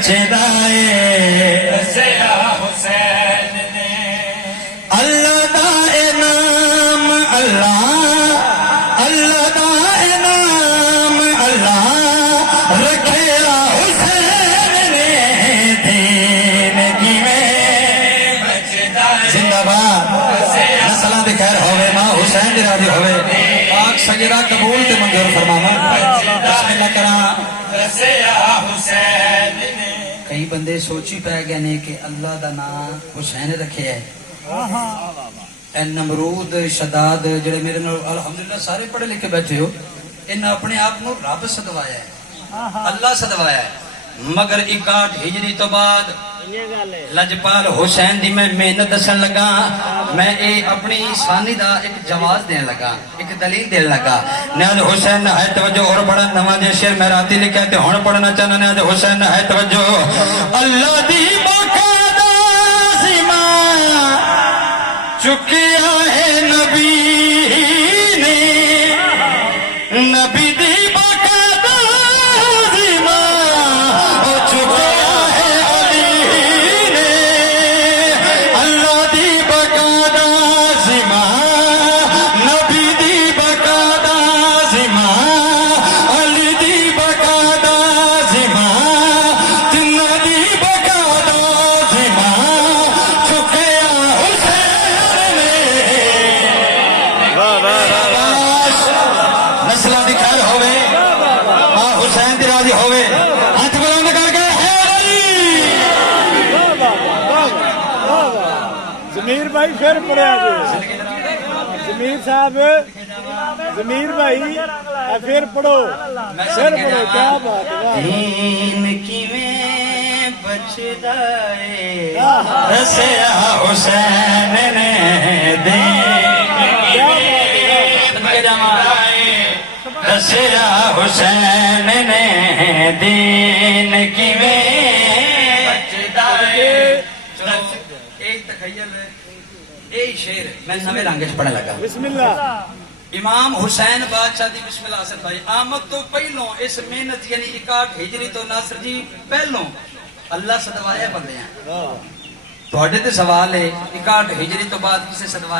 بچدائے دسیا حسین نے اللہ دا انعام اللہ اللہ دا انعام اللہ رکھیا حسین نے دین کیویں بچدائے زندہ باد نسلاں دی خیر ہوے ماں حسین دی راضی ہوے پاک سجرہ قبول تے منظور فرماوا بسم اللہ کراں دسیا حسین نے کئی بندے سوچی پہ گئے نے کہ اللہ دا نام حسین رکھے ہے اے نمرود شداد جڑے میرے نال الحمدللہ سارے پڑھے لکھے بیٹھے ہو ان اپنے آپ کو رب صدوایا ہے اللہ صدوایا ہے مگر 61 ہجری تو بعد لجپال حسین دی میں محنت دسن لگا میں اے اپنی ثانی دا ایک جواز دین لگا ایک دلیل دین لگا نیاز حسین ہے توجہ اور بڑا نواں دے شعر میں راتی لکھا تے ہن پڑھنا چاہنا نیاز حسین ہے توجہ اللہ دی باقاعدہ سیما چکیا ہے نبی نے نبی دی باقاعدہ سیما چکیا ہے علی نے اللہ دی باقاعدہ سیما نبی دی باقاعدہ سیما علی دی باقاعدہ سیما جنہ دی باقاعدہ سیما چکیا حسین نے نسلاں دی خیر ہوے ماں حسین دی راضی ہوے ہاتھ بلند کر کے ہے علی ضمیر بھائی پھر پڑھیا جی ضمیر صاحب ضمیر بھائی پھر پڑھو کیا بات ہے دین کیویں بچدائے دسیا حسین نے دین دسیا حسین نے دین کیویں بچدائے ایک تخیل ایک شعر میں نویں رنگ چ پڑھنے لگا بسم اللہ امام حسین بادشاہ دی بسم اللہ حسن بھائی آمد تو پہلوں اس محنت یعنی 61 ہجری تو ناصر جی پہلوں اللہ صدوایا بندے ہیں تھوڑے تے سوال ہے 61 ہجری تو بعد کسے صدوایا